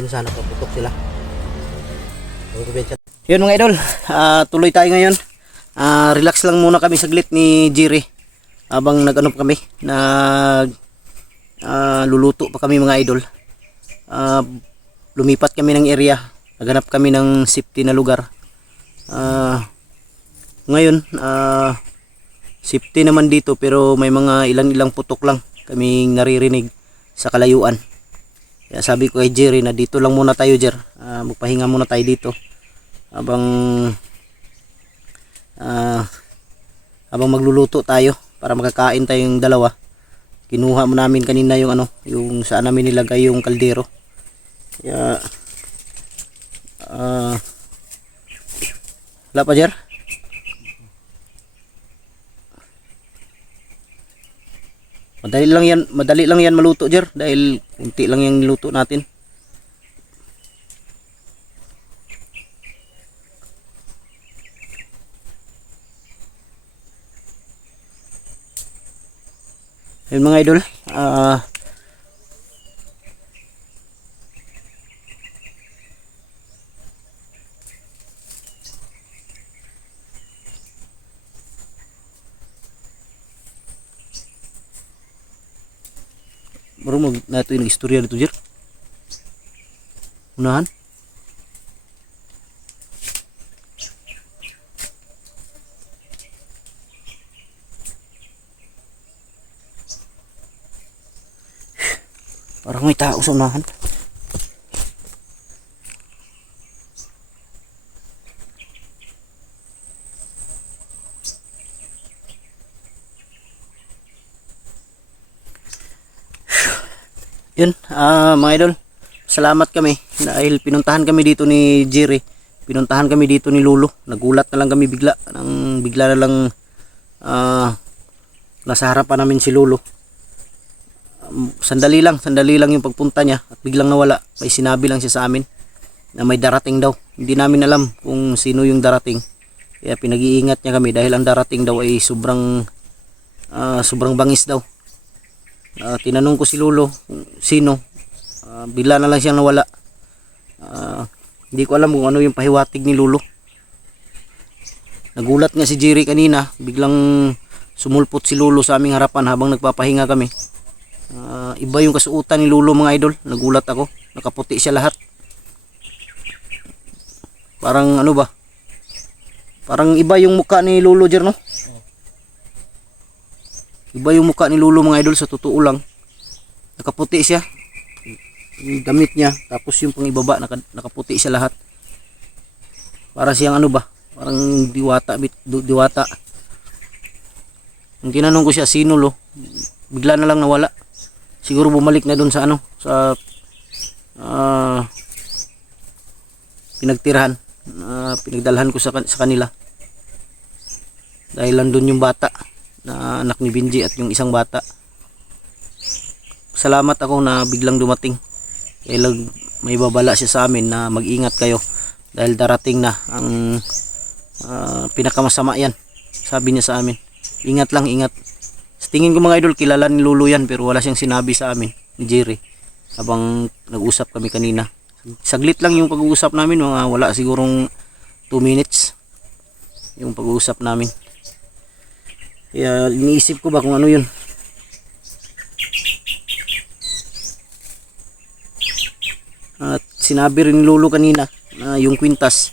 kumpensa, nagpaputok sila. Yun mga idol, tuloy tayo ngayon. Relax lang muna kami saglit ni Jerry habang nag-ano kami, luluto pa kami mga idol. Lumipat kami ng area, naghanap kami ng safety na lugar. Ngayon safety naman dito, pero may mga ilang putok lang kaming naririnig sa kalayuan. Kaya sabi ko kay Jerry na dito lang muna tayo, Jer. Magpahinga muna tayo dito habang magluluto tayo para makakain tayong dalawa. Kinuha mo namin kanina yung yung saan namin nilagay yung kaldero. Kaya wala pa, Jer? Madali lang yan maluto, Jer, dahil kunti lang yung niluto natin. Ayun mga idol, baru na ito yung istorya dito, Jer. Unahan. Parang may tao sa unahan. Yun, mga idol, salamat kami dahil pinuntahan kami dito ni Jerry, pinuntahan kami dito ni Lolo. Nagulat na lang kami bigla na lang nasa harapan namin si Lolo. Sandali lang yung pagpunta niya at biglang nawala. May sinabi lang siya sa amin na may darating daw. Hindi namin alam kung sino yung darating, kaya pinag-iingat niya kami dahil ang darating daw ay sobrang bangis daw. Tinanong ko si Lolo kung sino, bigla na lang siyang nawala. Hindi ko alam kung ano yung pahiwatig ni Lolo. Nagulat nga si Jerry kanina, biglang sumulpot si Lolo sa aming harapan habang nagpapahinga kami. Iba yung kasuotan ni Lolo mga idol, nagulat ako. Nakaputi siya lahat. Parang ano ba, parang iba yung mukha ni Lolo, Jer, no? Iba yung mukha ni Lolo mga idol, sa totoo lang. Nakaputi siya, yung damit niya, tapos yung pangibaba nakaputi siya lahat. Para siyang ano ba, parang diwata. Nung tinanong ko siya sino lo, bigla na lang nawala. Siguro bumalik na doon sa sa pinagtirahan, pinagdalhan ko sa kanila. Dahil landun yung bata na anak ni Benji at yung isang bata. Salamat ako na biglang dumating. Kaya may babala siya sa amin na mag-ingat kayo dahil darating na ang pinakamasama yan. Sabi niya sa amin, ingat lang, ingat. Sa tingin ko mga idol, kilala ni Lolo yan, pero wala siyang sinabi sa amin ni Jerry habang nag-usap kami kanina. Saglit lang yung pag-uusap namin, wala sigurong 2 minutes yung pag-uusap namin. Kaya iniisip ko ba kung ano yun. At sinabi rin ni Lolo kanina na yung kwintas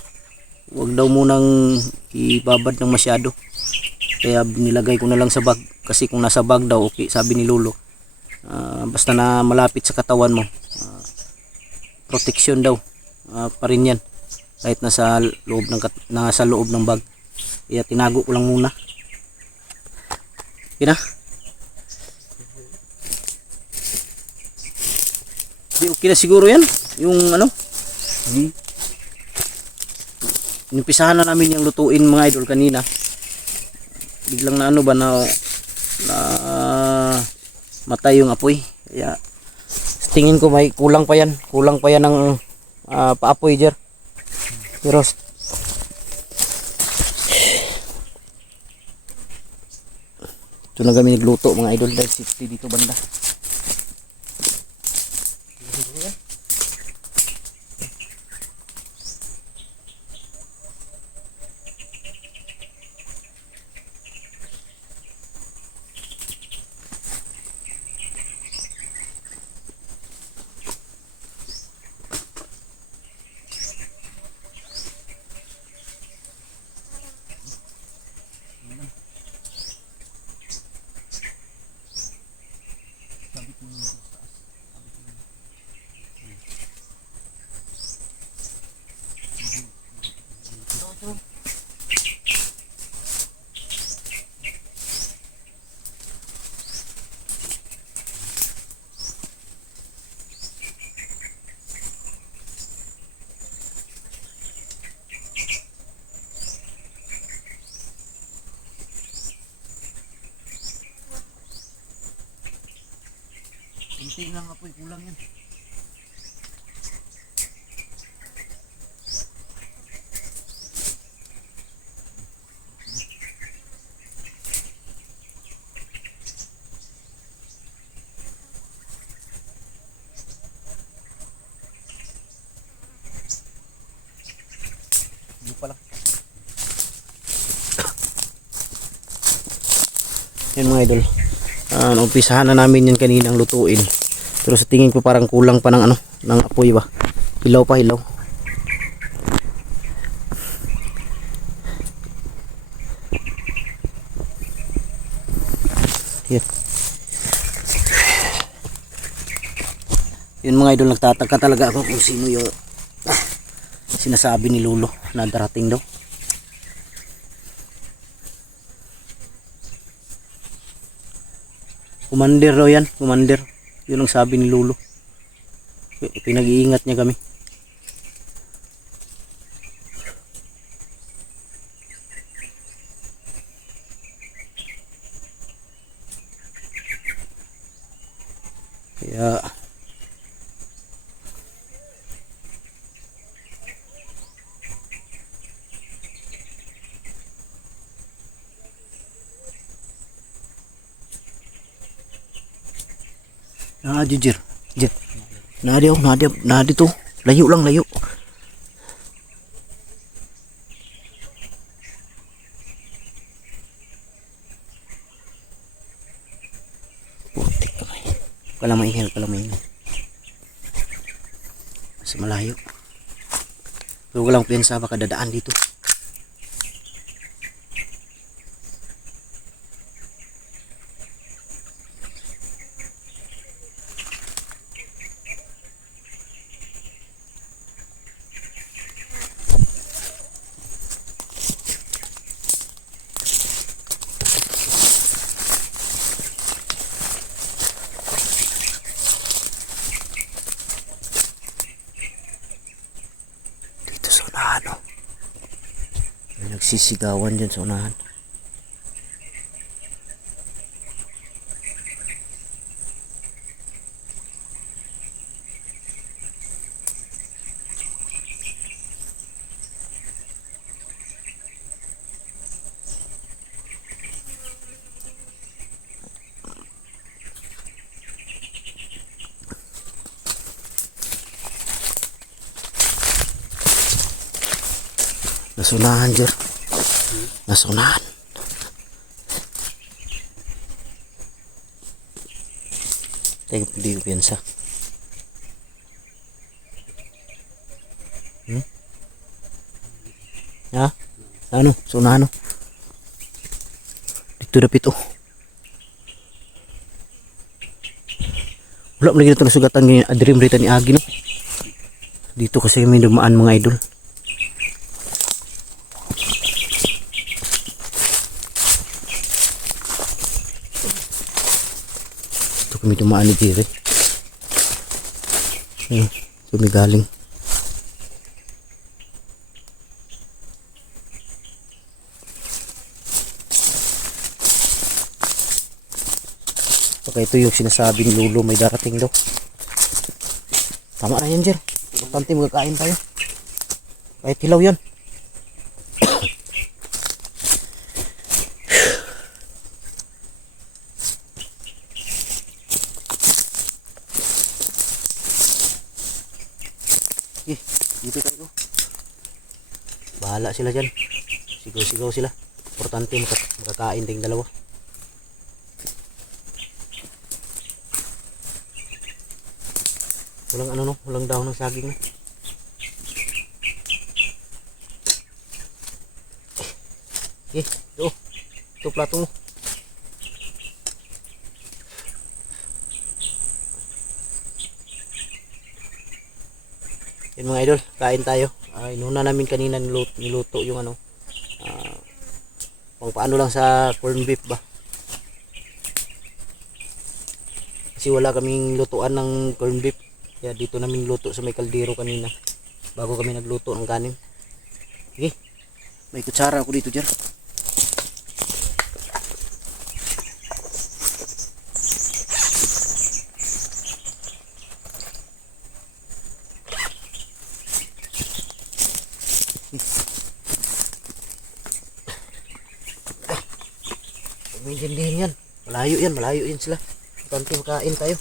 wag daw munang ibabad ng masyado. Kaya nilagay ko na lang sa bag, kasi kung nasa bag daw okay, sabi ni Lolo. Basta na malapit sa katawan mo, protection daw pa rin yan kahit nasa loob ng bag. Kaya tinago ko lang muna. Yun na. Di okay na siguro yan. Yung Inimpisahan na namin yung lutuin mga idol kanina. Biglang na matay yung apoy. Kaya tingin ko may kulang pa yan. Kulang pa yan ng paapoy, Jer. Pero ito na kami nagluto mga idol dahil safety dito banda. Kunti lang apoy, kulang yan. Hindi pa lang. Yan mga idol. Umpisahan na namin yan kaninang lutuin. Pero sa tingin ko parang kulang pa ng ano, ng apoy ba. Hilaw pa, hilaw. Yan. Yun mga idol, nagtataka talaga ako kung sino yung sinasabi ni Lolo na darating daw. Commander daw yan, commander. Yun ang sabi ni Lolo. Pinag-iingat niya kami. Kaya Jujur. Jujur. Nadi tuh. Layu lang, layu. Putik ka kayo. Kala maingil. Mas malayo. Pero walang piyansa baka dadaan dito. May nagsisigawan dyan sa unahan. Nasunahan Jer. Nasunahan. Teka, hindi ko piyansa. Ha? Ano? Sunahan. Dito dapit oh. Wala mo lagi na ito nasugatan ni Adrim Rita ni Agi no? Dito kasi may dumaan mga idol. Kami dumaan ni Jerry. Ayun, kami galing. Baka ito yung sinasabi ni Lolo may darating daw. Tama na yan, Jer. Importante magkakain tayo. Kahit hilaw yan. Dito tayo. Bahala sila dyan. Sigaw-sigaw sila. Importante makakain tayong dalawa. Walang ano no, walang daon ng saging no. Ito plato mo. Yan mga idol, kain tayo. inuna namin kanina niluto yung ano, pang paano lang sa corn beef ba. Kasi wala kaming lutuan ng corn beef. Kaya dito namin luto sa may kaldero kanina bago kami nagluto ng kanin. Sige, may kutsara ako dito, Jer. Maintindihin yan. Malayo yan sila. Importante makain tayo.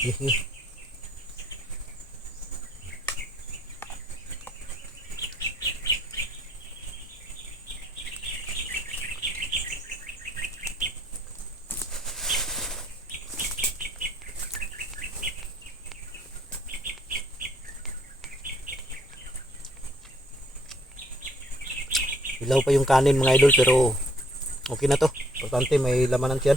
Sige. Ilaw pa yung kanin mga idol, pero okay na to. Importante may lamanan siyan.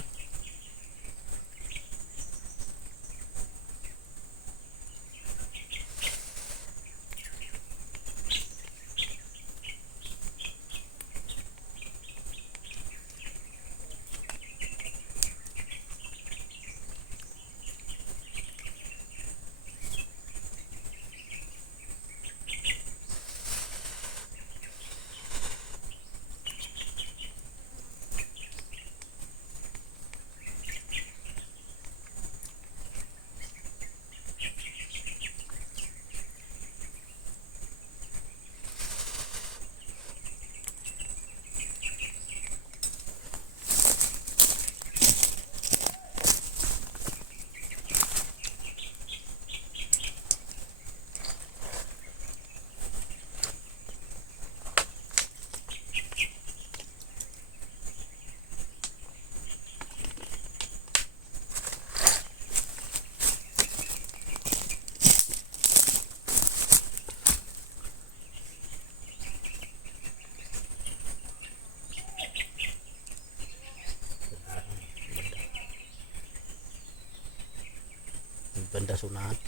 Banda sunahan.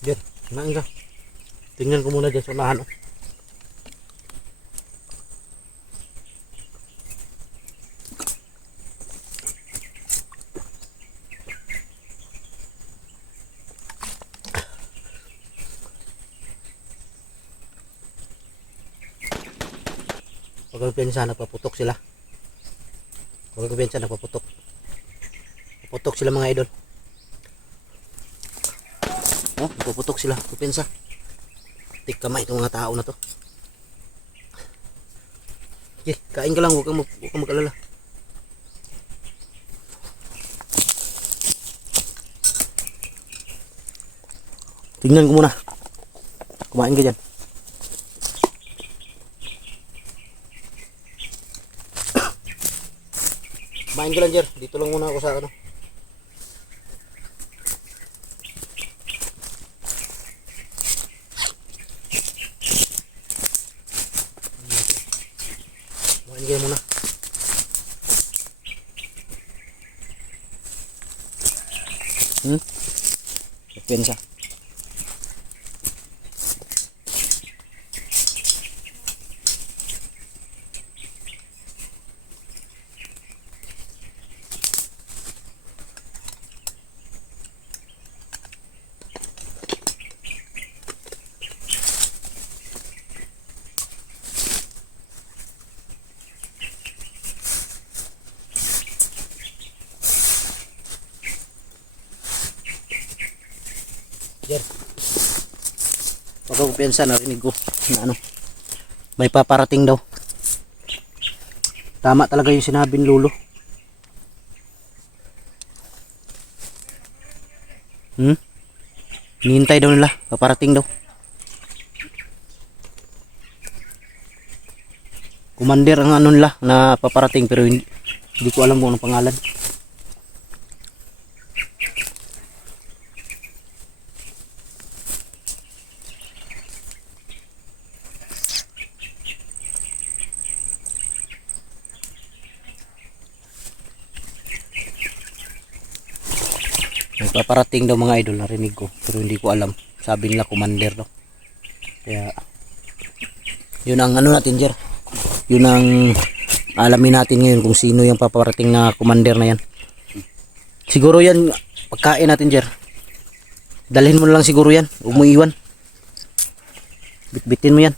Diyan, kumain ka. Tingnan ko muna dyan sa unahan. Pag kumpiyansa, nagpaputok sila. Pag kumpiyansa, nagpaputok. Putok sila mga idol. Oh, puputok sila, kumpiyansa. Tik kamay itong mga tao na to. Okay, kain ka lang, huwag kang mag-alala. Tingnan ko muna. Kumain ka dyan. Kumain ka lang, Jer. Dito lang muna ako sa ano. Kumain ka muna. Pensa. Jer. Pagkakumpiyansa, narinig ko na ano, may paparating daw. Tama talaga yung sinabi ni Lolo. Hinihintay daw nila, paparating daw. Commander ang ano nila na paparating, pero hindi ko alam kung anong pangalan. Paparating daw mga idol, narinig ko, pero hindi ko alam. Sabi nila commander daw. Kaya yun ang ano natin, Jer. Yun ang alamin natin ngayon kung sino yung paparating na commander na yan. Siguro yan pagkain natin, Jer. Dalhin mo na lang siguro yan, huwag mo iwan. Bitbitin mo yan.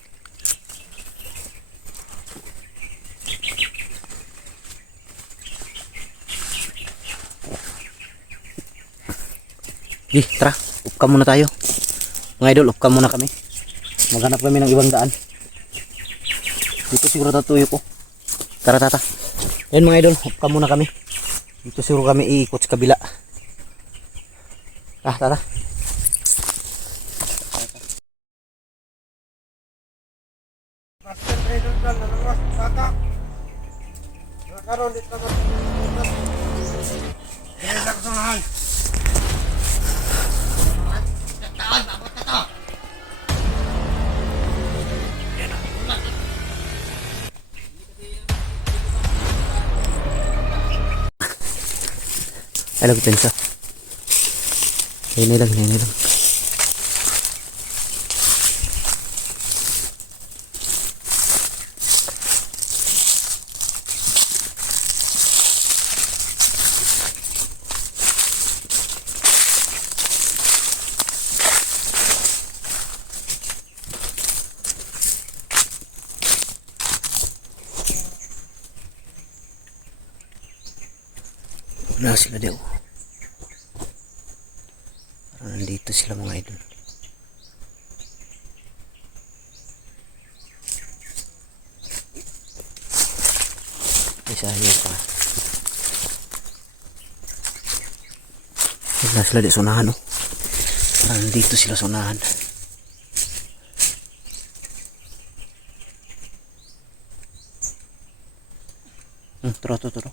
Tara, upka muna tayo. Mga idol, upka muna kami. Maghanap kami ng ibang daan. Dito siguro tatuyo ko. Tara. Yan mga idol, upka muna kami. Dito siguro kami iikot sa kabila. Tara. Alam ko pensa. Hinay lang. Wala sila daw. Nandito sila mga idol. Isa yun pa. Wala sila di sunahan, oh. Nandito sila sunahan. Turo.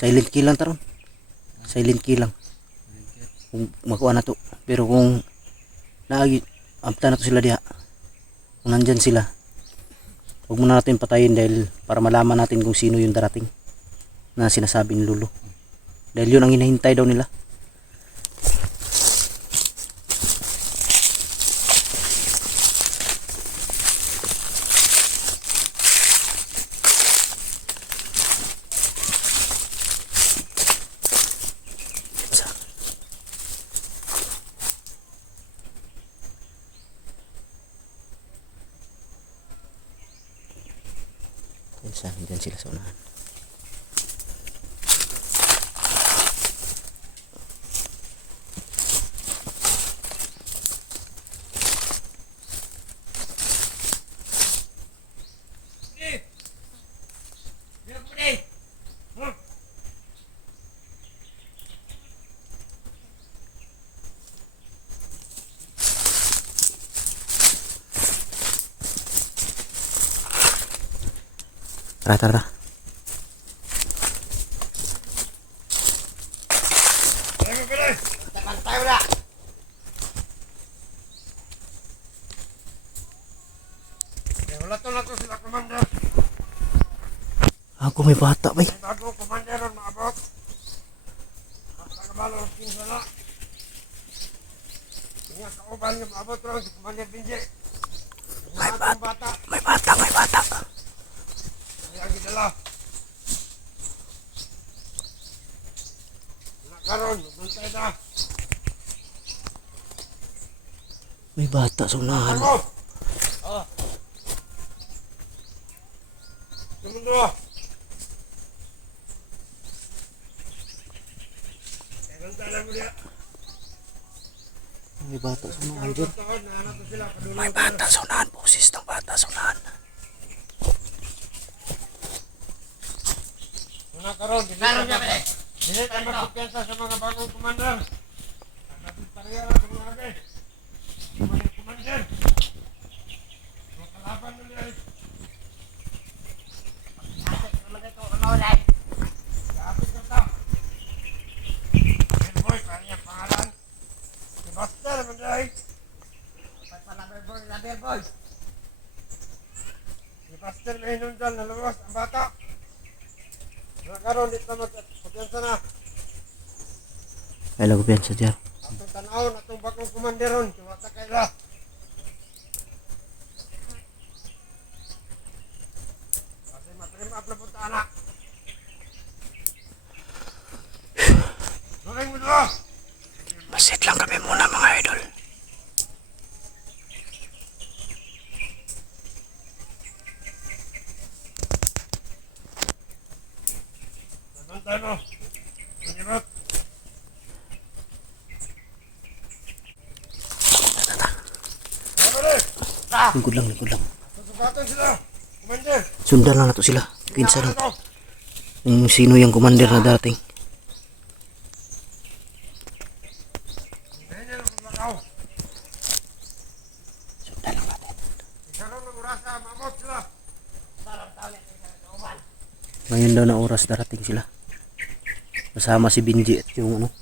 Silent kill lang taron. Silent kill lang. Kung makuha na to. Pero kung naagta na to sila diha, kung nandyan sila, huwag muna natin patayin dahil para malaman natin kung sino yung darating na sinasabi ni Lolo. Dahil yun ang hinahintay daw nila. Diyan sila sa unahan. Tara. Lato sila commander. Ako may bata ba? Bago commander ang maabot. kabalo king sana. Nga kauban nga maabot ron si Commander Benji. May Atong bata. May bata, may bata. Kaya gidala. Nakaroon, bantay na. May bata sa unahan. Ako! Oh. Tumundo. Bantay na mo diya. May bata sa unahan dyan. Taon na nato sila padulong. May bata sa unahan, boses ng bata sa unahan. Nakaroon, dili tayo magkumpiyansa sa mga bagong commander. Natin pareha lang sa mga agay. Mga commander. Mga kalaban na niya. Kapit ka ta. Boy, paano yung pangalan? Si Buster, manday. Si Buster may hinundal na luwas ang bata. Nakaroon, dito magkumpiyansa na. Ay, lago piyan sa dyan. Atong tanawon, atong bagong kumanderon, kiwata kaila. Kasi matrim up na punta anak. Maring mo doon! Masit lang kami muna mga idol. Nabantay mo. Pagirot. Kabali! Lingkod lang, lingkod lang. Susugatan sila! Kumander! Sundan lang nato sila. Pinsa lang. Ito! Kung sino yung commander na dating. Ganyan ang kumakaw. Sundan lang natin. Isarong ng urasa, mamot sila. Ngayon daw na oras darating sila. Kasama si Benji at yung ano,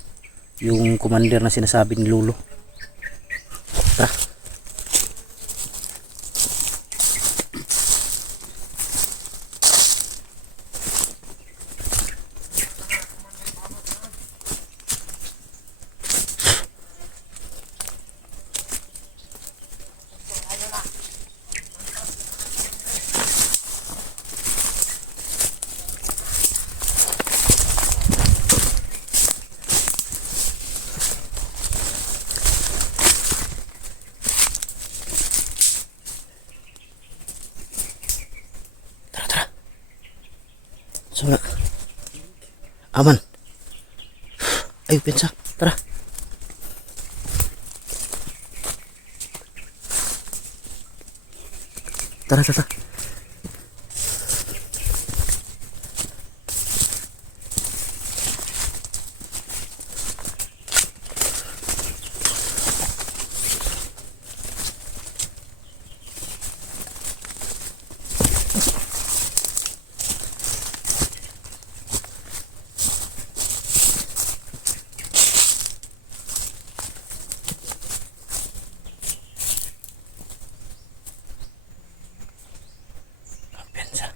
yung commander na sinasabi ni Lolo. Tara. So nga. Aman. Ayo pensa. Tara. Tara, tara. Pensa.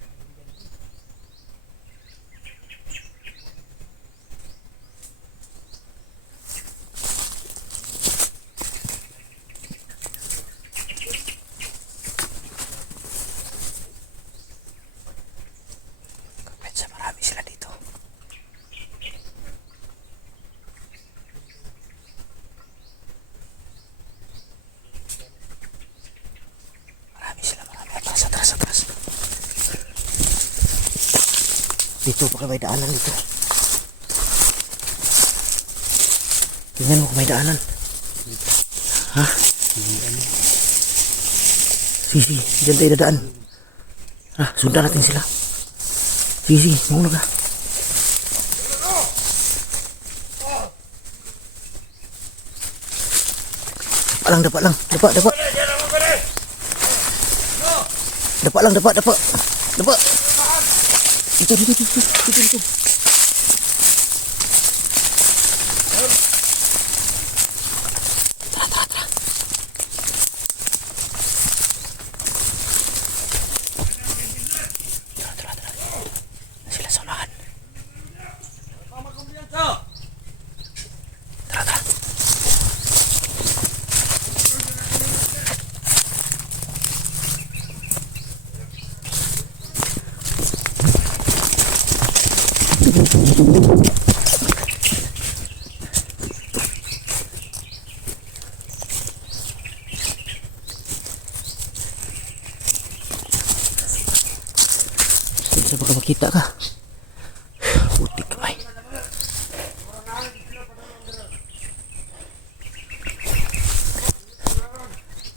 Pensa, marami sila dito. Marami sila, marami. Atras, atras, atras. Dito baka may daanan dito. Tingnan mo kung may daanan. Ha? Sige, dyan tayo dadaan. Ah, sundan natin sila. Sige, mauna ka. Dapa lang, dapa lang. Dapa, dapa. Dapa lang, dapa, dapa. Dapa. Dito, dito, dito, dito, dito. Tara, tara, tara. Tara, tara, tara. Sila sa unahan. Bisa baka makita ka. Putik kamay.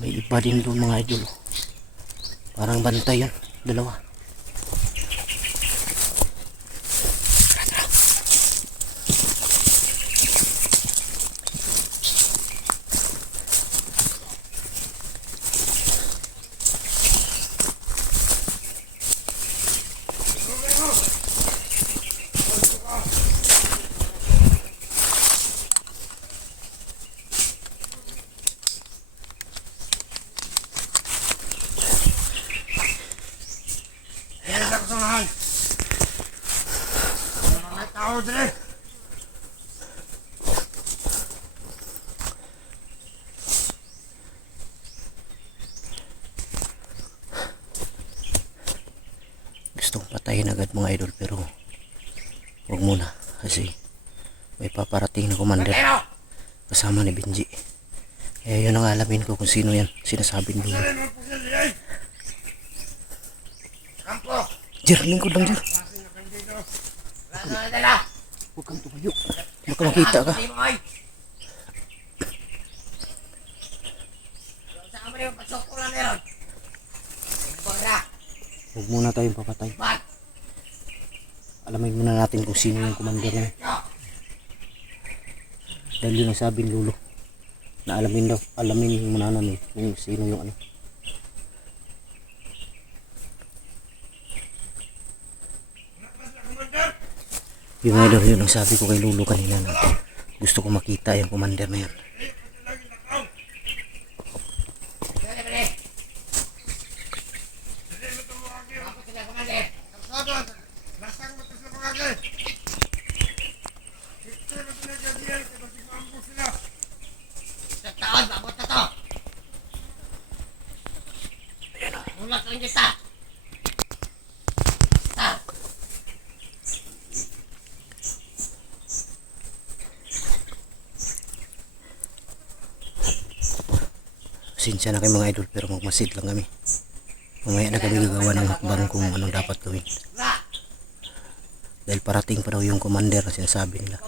May iba din doon mga idol. Parang bantay yun. Dalawa. Yan ang kakusunahan. May tao din. Gusto kong patayin agad mga idol pero huwag muna kasi may paparating na commander kasama ni Benji. Kaya yun ang alamin ko kung sino yan sinasabi nyo. Kampo. Jer, lingkod lang Jer. Klaseng na kandido. Wala na dala. Huwag kang tumayo. Baka makita ka. Saan mo na yung pasok ko lang na yun? Bora. Huwag muna tayong papatay. Bat. Alamin muna natin kung sino yung commander na yun. Dahil yun ang sabi ni Lolo. Na alamin daw. Alamin muna namin kung sino yung ano. Yung idol yun ang sabi ko kay Lolo kanina na gusto ko makita yung commander na yun. Lasang mo ito sa mga gay. Ito na ito na gadiyan. Kapag tumambo sila. Sa taon, mabot na to. Ulat lang kita. Sinsya na kayo mga idol pero magmasid lang kami. Mamaya na kami gagawa ng hakbang kung anong dapat gawin. Dahil parating pa daw yung commander na sinasabi nila.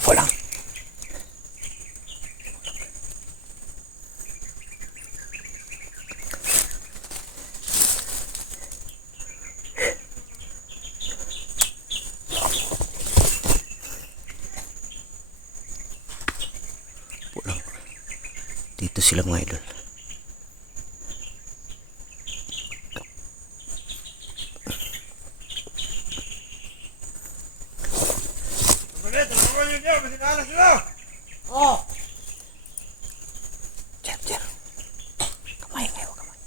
Pulang. Pulang. Dito sila mga idol. Oh. Jer. Kamay ngayon, kamay.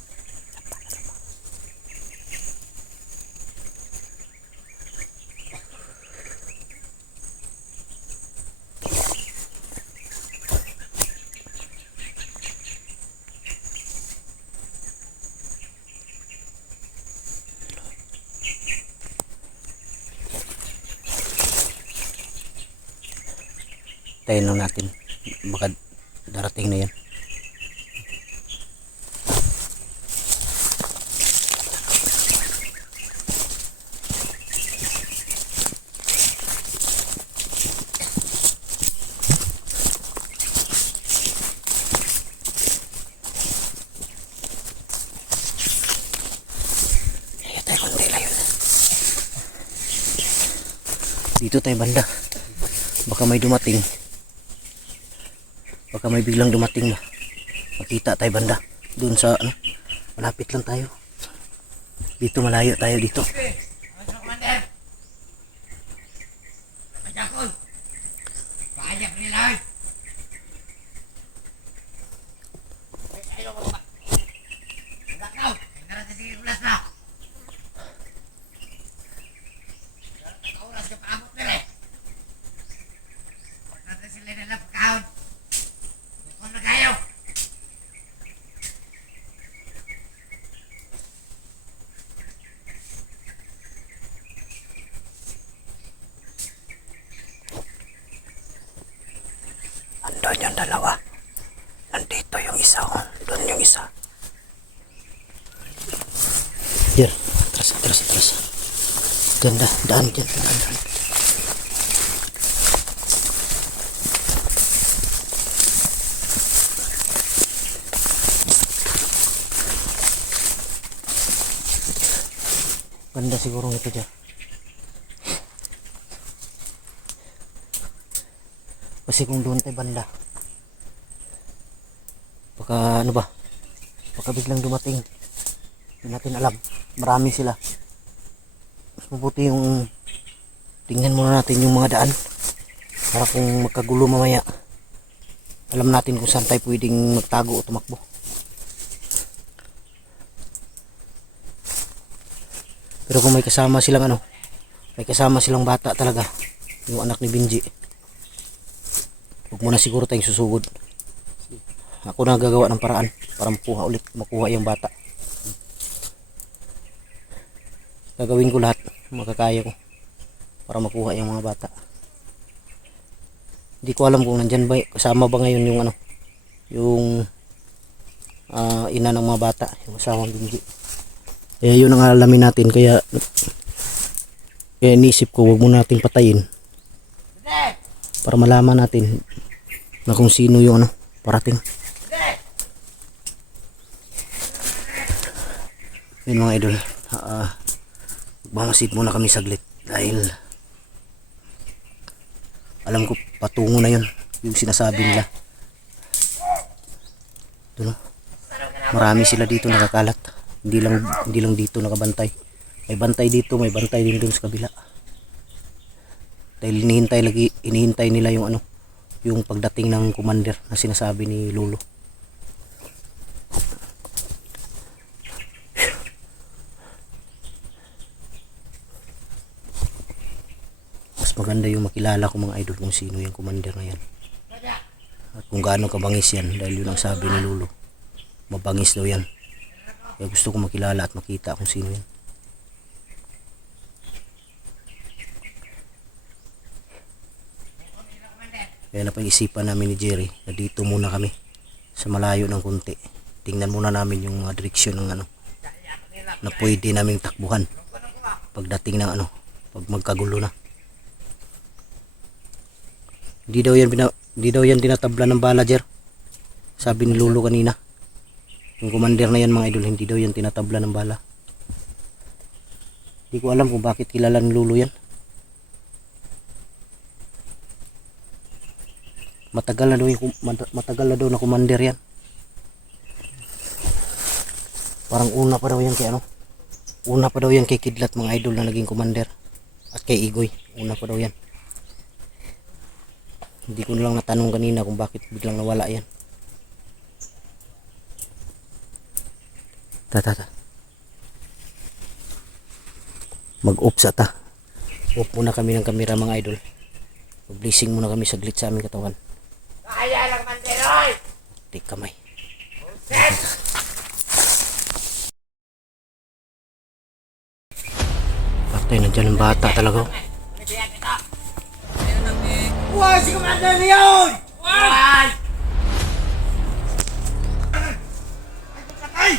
Tayin lang natin. Baka darating na yan. Dito tayo banda. Baka may dumating. Baka may biglang dumating ba. Makita tayo banda. Doon sa ano. Malapit lang tayo. Dito malayo tayo dito. Ano, Commander? Majakol. Paajak nila. Ayaw ko ba? Agak kau. Negara sige ulas na. Oras ka paabot nila eh. Natin sila nila pagkaon. Kung na kayo. Andun yung dalawa. Nandito yung isa. Oh. Doon yung isa. Here. Atras. Dyan, daan dyan. Ganda siguro ito dyan. Kasi kung doon tayo banda, baka ano ba, baka biglang dumating. Hindi natin alam. Marami sila. Mas mabuti yung tingnan muna natin yung mga daan para kung magkagulo mamaya, alam natin kung saan tayo pwedeng magtago o tumakbo. Pero kung may kasama silang ano, may kasama silang bata talaga, yung anak ni Benji, huwag muna siguro tayong susugod. Ako na gagawa ng paraan para makuha yung bata. Gagawin ko lahat makakaya ko para makuha yung mga bata. Hindi ko alam kung nandyan ba, kasama ba ngayon yung ano, yung ina ng mga bata, yung asawang Benji. Eh yun ang alamin natin, kaya inisip ko wag muna natin patayin para malaman natin na kung sino yung ano parating. Yun mga idol, magmamasid muna kami saglit dahil alam ko patungo na yun yung sinasabi nila. Ito no, marami sila dito nakakalat, hindi lang dito nakabantay, may bantay dito, may bantay din doon sa kabila dahil inihintay nila yung ano, yung pagdating ng commander na sinasabi ni Lolo. Mas maganda yung makilala ko mga idol kung sino yung commander na yan at kung gaano kabangis yan, dahil yun ang sabi ni Lolo, mabangis daw yan. Kaya gusto ko makilala at makita kung sino yan. Kaya napag-isipan namin ni Jerry na dito muna kami sa malayo ng konti. Tingnan muna namin yung mga direksyon ng ano na pwede naming takbuhan pagdating ng ano, pag magkagulo na. Hindi daw yan tinatabla ng bala, Jer. Sabi ni Lolo kanina. Yung commander na yan mga idol, hindi daw yan tinatabla ng bala. Hindi ko alam kung bakit kilala ni Lolo yan. Matagal na daw na commander yan. Parang una pa daw yan kay ano, una pa daw yan kay Kidlat mga idol na naging commander, at kay Igoy una pa daw yan. Hindi ko na lang natanong kanina kung bakit biglang nawala yan. Ta mag-off sa ta, off muna kami ng kamera mga idol. Mag-blessing muna kami saglit sa aming katawan. Kaya lang, Manderoy! Tik kamay. Patay na dyan ang bata talaga. Uy! Si Commander Leon! Uy! Patay!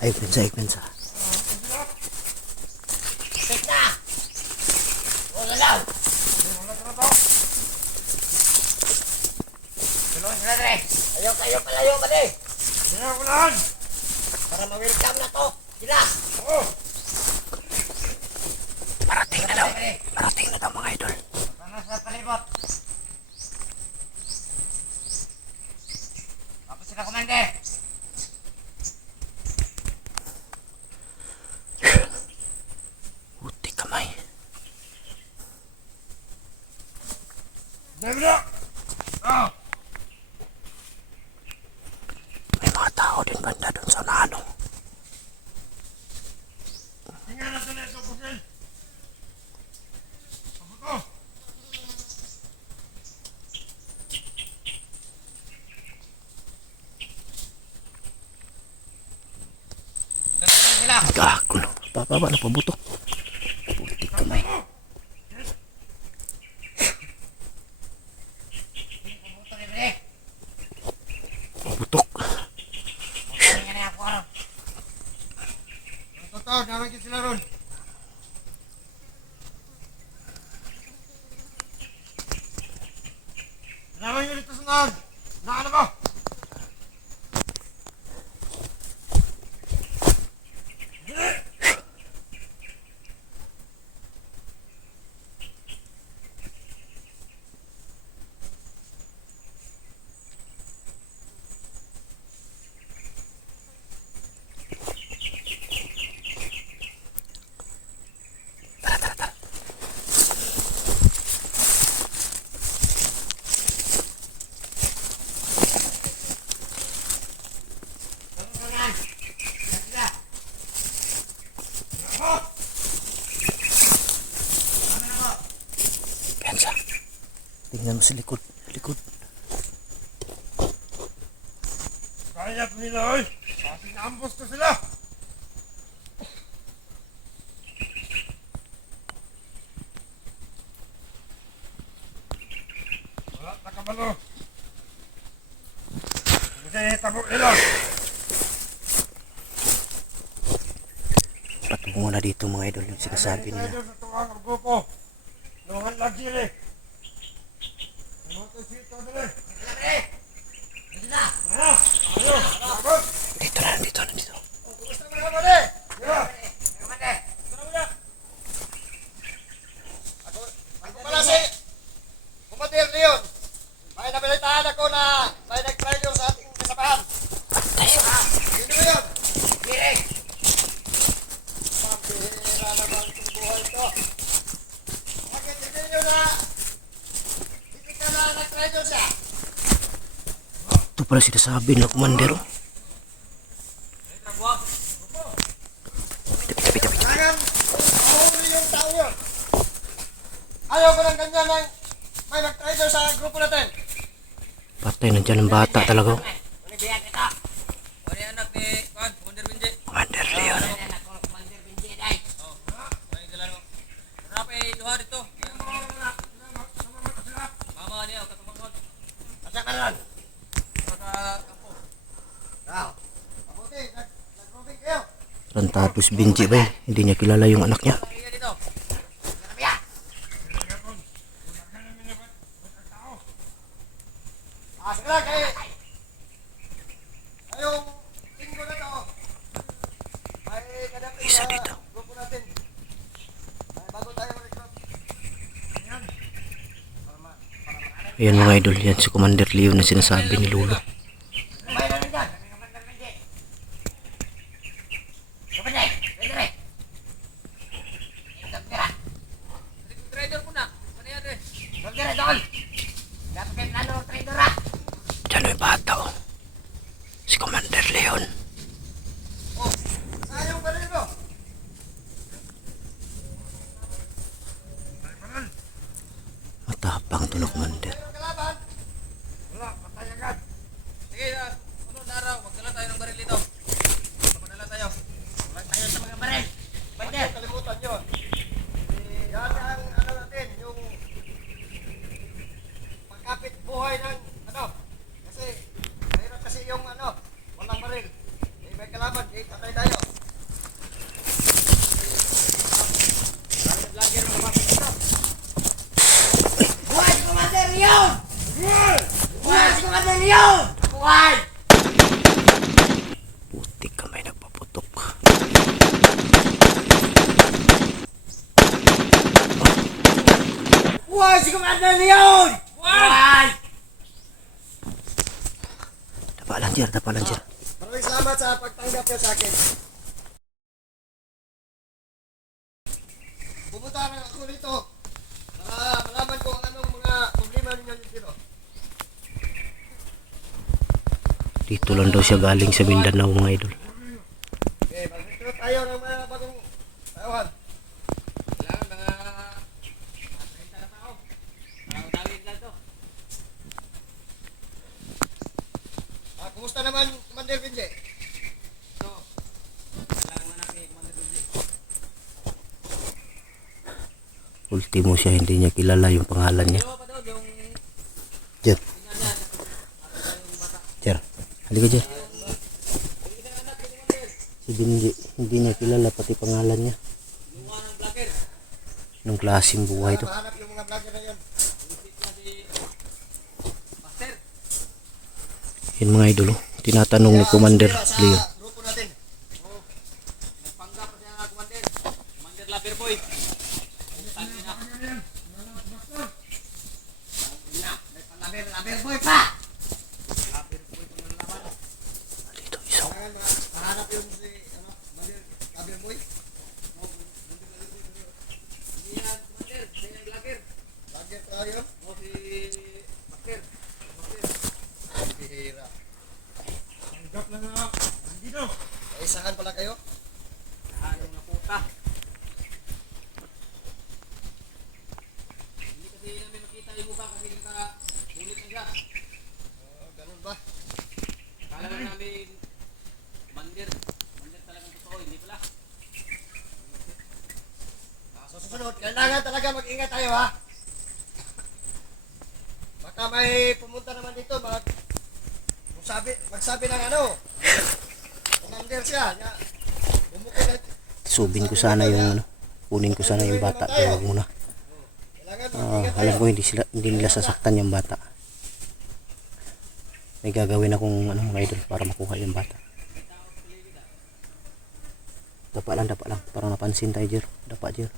Ay, pensa. Take na! Wala lang! Wala sila to! Tulungan sila, Dre! Ayaw kayo palayo ba di? Hindi na unahan. Para ma-welcome na to. Sila. Oo. Parating na daw. Parating na daw mga idol. Paano sa palibot? Tapos sila commander. Buti kamay. Dami na. Ah. May mga tao din banda doon sa unahan. Tingnan natin na ito, Bukil. Ako to. Ganun sila. Gago no. Bababa na pabuto. Buti kamay. Puputo libre. Pabutok. Puputo nga na ako araw. Ang totoo, namagin sila ron. Naman yun ito sa nahag. Naano mo? Ganun. Sila. Ako! Piyansa. Tingnan mo sa likod. Likod. Kaya po nila, oy. Kasi naambos ko sila. Wala na kabalo. Kasi tabok nila. Patungo na dito mga idol yung sinasabi nila. Tayo sa tuwang ang grupo. Nuhan lagi rin. Ano ito sito dali? Sila pre. Sila. Ah, ayo, sabot. Dito na, dito na, dito. Kumusta mga kabali? Yeah. Commander. Ako pala si Kumadir Leon. May nabalitaan ako na may nag-trailer sa ating kasabahan. Sino ba yun? Dire. Pambihira naman itong buhay to. Bakit hindi nyo na hindi ka na nag-trailer siya? Ito pala sinasabi nila commander. Oh. Tabi, tabi, tabi. Kailangan mahuli yung tao yun. Ayaw ko ng ganyan ng may nag-trailer sa grupo natin. Patay nandiyan ang bata talaga. Oh. Uli biyak kita. Uli anak ni Juan, Commander Benji. Commander Leon. Uli anak ko, Commander Benji, day. Oh, ay galano. Rapi duha dito. Mama niya katumangod Asa ka ron? sa kampo. Mabuti, nag-grouping kayo. Rantados Benji ba eh. Hindi niya kilala yung anak niya. Iya dito. Biyak. Sige lang, kayo. Ayong linggo na to. May kadating Isa sa dito. grupo natin. Ay, bago tayo mag-recruit. Ayan. Ayan mga idol, yan si Commander Leon na sinasabi ni Lolo. May na rin dyan. Commander Benji. Commander, dire. Dagdira. Trader ko na. Ano yan eh? Dagdira doon. Dapat kayo nalo, trader ah. Diyan may bata oh. Si Commander Leon. Oh, sayang ba rin bro? Matapang to na Commander. Ayong kalaban. Wala, patay agad. Sige, sunod na araw. Magdala tayo ng baril dito. Magdala tayo. Huwag tayo sa mga baril. Commander. Kalimutan nyo. Yan ang ano natin, yung pagkapit buhay ng ano. Kasi, mahirap kasi yung ano, walang baril. Eh, may kalaban, eh, patay tayo. Vlogger mo naman dito. Buhay si Commander Leon! Buhay si Commander Leon! Buhay! Buhay si Commander Leon! Buhay! Dapa lang, Jer. Dapa lang, Jer. Maraming salamat sa pagtanggap niyo sa akin. Pumunta na ako dito para malaman ko ang anong mga problema ninyo dito. Dito lang daw siya galing sa Mindanao, mga idol. Okay, mag-recruit tayo ng mga bagong tauhan. Kailangan mga 30 na tao. Dawin lang to. Kumusta naman, Commander Vinje? So, kailangan mo natin Commander Dudley. Ultimo siya, hindi niya kilala yung pangalan niya. Ano pa daw yung Jer. pinanyan? Yung bata. Jer. Halika, Jer. Si Binji, hindi niya kilala pati pangalan niya. Yung mga ng vlogger. Anong klaseng buhay to? Mahanap yung mga vlogger na yan. Visit na si Master. Yan mga idol, oh. Tinatanong ni Commander Sa Leon. grupo natin. Nagpanggap pa siya nga Commander. Commander Loverboy. Tangin na. Laber boy pa! Dito, isa. Kailangan mahanap yung si, Commander Boy. Hindi yan Commander. Siya yung vlogger. Vlogger talaga yun. O si Master. Bihira. Tanggap na nga. Dito. Kaisahan pala kayo. Anong naputa. Hindi kasi namin makita yung mukha kasi naka-ulit na siya. Ganun ba? Akala lang namin Commander. Commander talagang totoo. Hindi pala. Sa susunod, kailangan talaga mag-ingat tayo ha. Baka may pumunta naman dito, magsabi ng ano. Commander siya. Bumukod na. Subin ko sana yung ano. Kunin ko sana yung bata. Pero wag muna. Kailangan mag-ingat tayo. Alam ko hindi nila sasaktan yung bata. May gagawin akong ano, mga idol para makuha yung bata. Dapa lang. Parang napansin tayo, Jer. Dapa, Jer.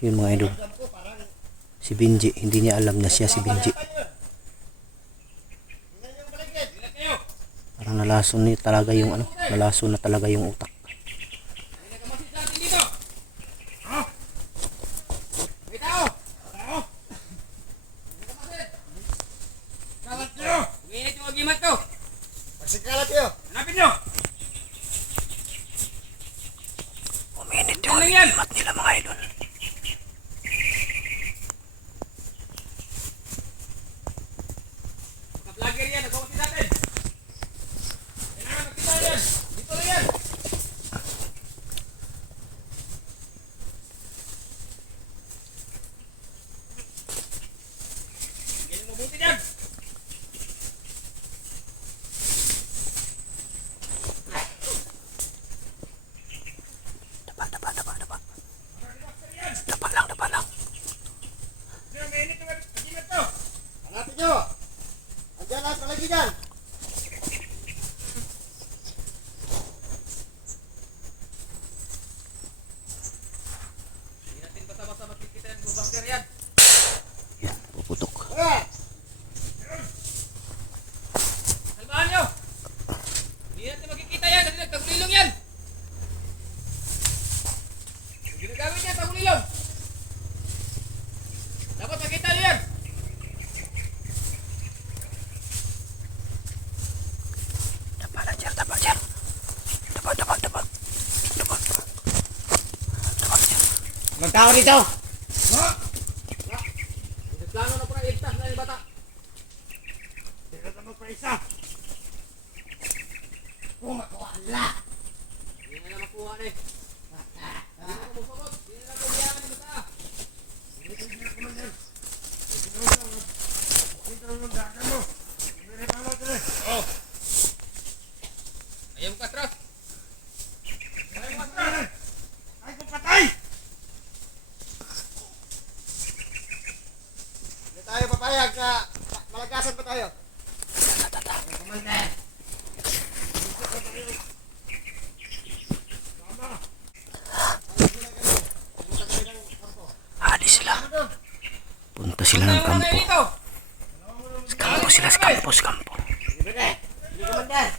Yun mga idol. Si Binji. Hindi niya alam na siya si Binji. Parang nalason niya talaga yung ano. Nalason na talaga yung utak. Nagkamasid natin dito. May tao. Nagkamasid. Kalat nyo! Umiinit yung agimat ko. Pagsikalat nyo! Hanapin nyo. Uminit Ano yan? imat nila mga idol. Mga-vlogger yan. Nagkamasid natin. Kailangan magkita yan. Dito na yan. Ganyan mabuti dyan. Dapa. Dapa lang. Pero mainit yung agimat ko. Hanapin nyo! Andiyan lahat palagi dyan! Hindi natin basta-basta makikita yung bullbuster yan. Yan, puputok. Tara! Salbahan nyo! Hindi natin makikita yan kasi nagtagulilong yan! Yung ginagamit niya, tagulilong! Dapat makita nyo yan! Dapa lang, Jer. Dapa, Jer. Dapa, Jer. Magtao dito! Nagplano na po na iligtas na yung bata. Tira na magpaisa! Wala! Hindi na makuha na eh. Hindi na kumupagod. Hindi na kumiyakan yung bata. Dito lang ang dagan mo! Hindi pala dito! Oh. Ayaw mo katras. Ay, kung patay! Hindi tayo papayag na malagasan pa tayo. Commander! Alis sila. Punta sila ng kampo. Sa kampo sila, sa kampo, sa kampo. Sige, Komandan.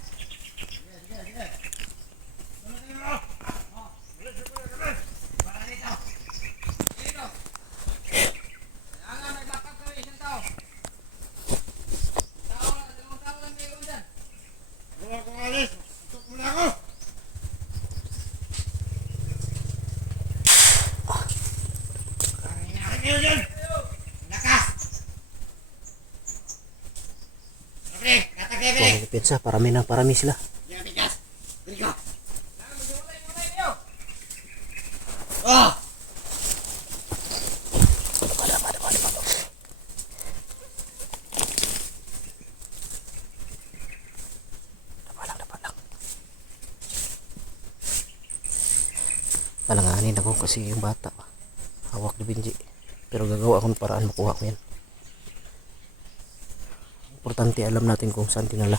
Wala akong alis. Tutok muna ako. Nangyayari kayo dyan. Lakas. Pre, katagay, pre. Oh, pensa, parami sila. Yan, bigas. Bili ko. Oh! Palanganin ako kasi yung bata hawak ni Benji, pero gagawa ako ng paraan makuha ko yan. Importante alam natin kung saan dinala.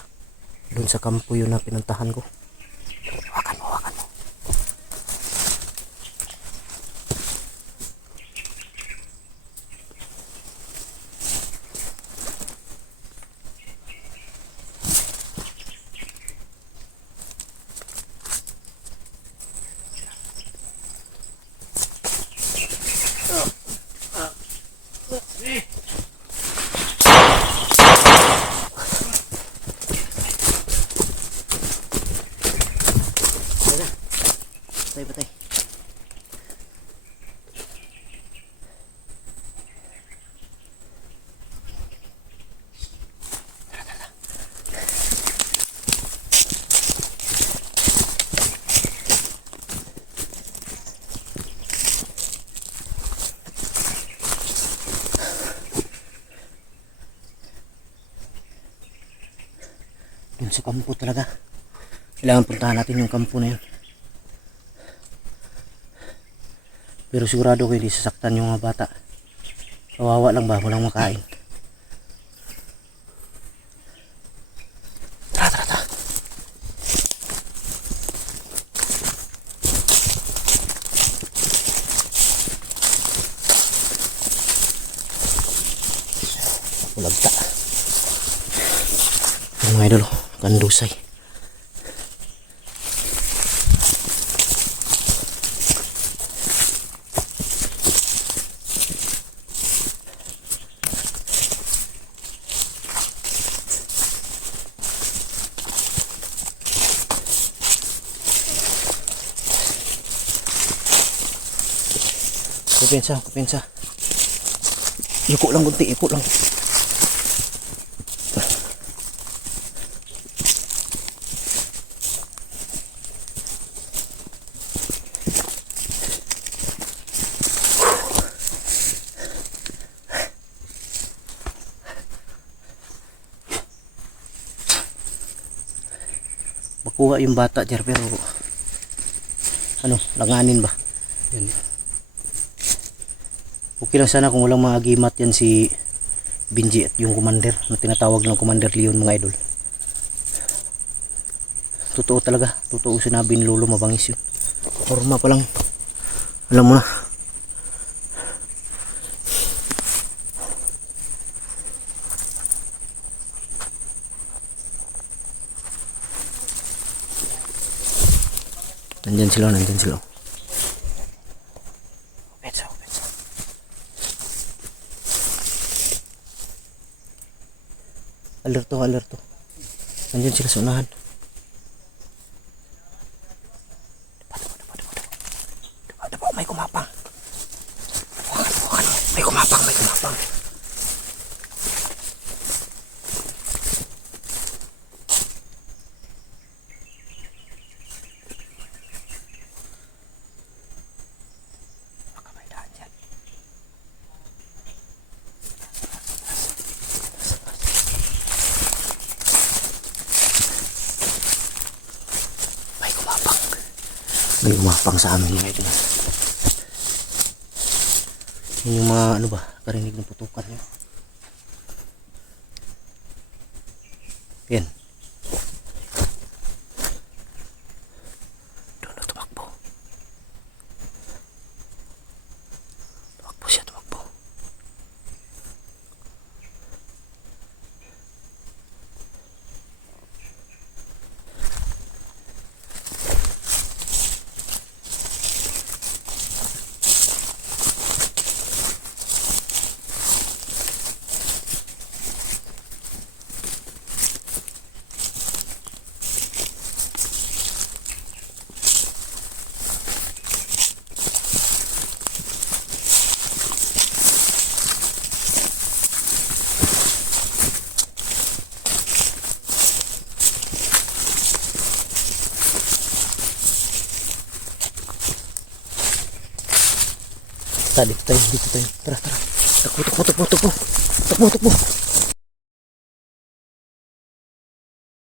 Doon sa kampo yun na pinuntahan ko. Hawakan mo, hawakan mo. Patay. Yun sa kampo talaga. Kailangan puntahan natin yung kampo na yun. Pero sigurado ko hindi sasaktan yung mga bata. Kawawa lang ba? Walang makain. Tara. Ulagta. Yung mga idol, kandusay. Kupensa. Iko lang kunti, iko lang. Makuha yung bata dyan, pero ano, langanin ba? Yan. Okay lang sana kung walang mga agimat yan si Benji at yung commander na tinatawag ng Commander Leon, mga idol. Totoo talaga, totoo sinabi ni Lolo, mabangis yun. Forma pa lang, alam mo na. Nandyan sila. Pensa. Alerto. Nandyan sila sa unahan. Dapa, may kumapang. Bukan. May kumapang. Baka may daan dyan. May umapang sa amin mga idol. Yun yung mga ano ba, karinig ng putukan nyo. Yan. Doon na tumakbo. Tumakbo siya. Dito tayo. Tara. Takbo.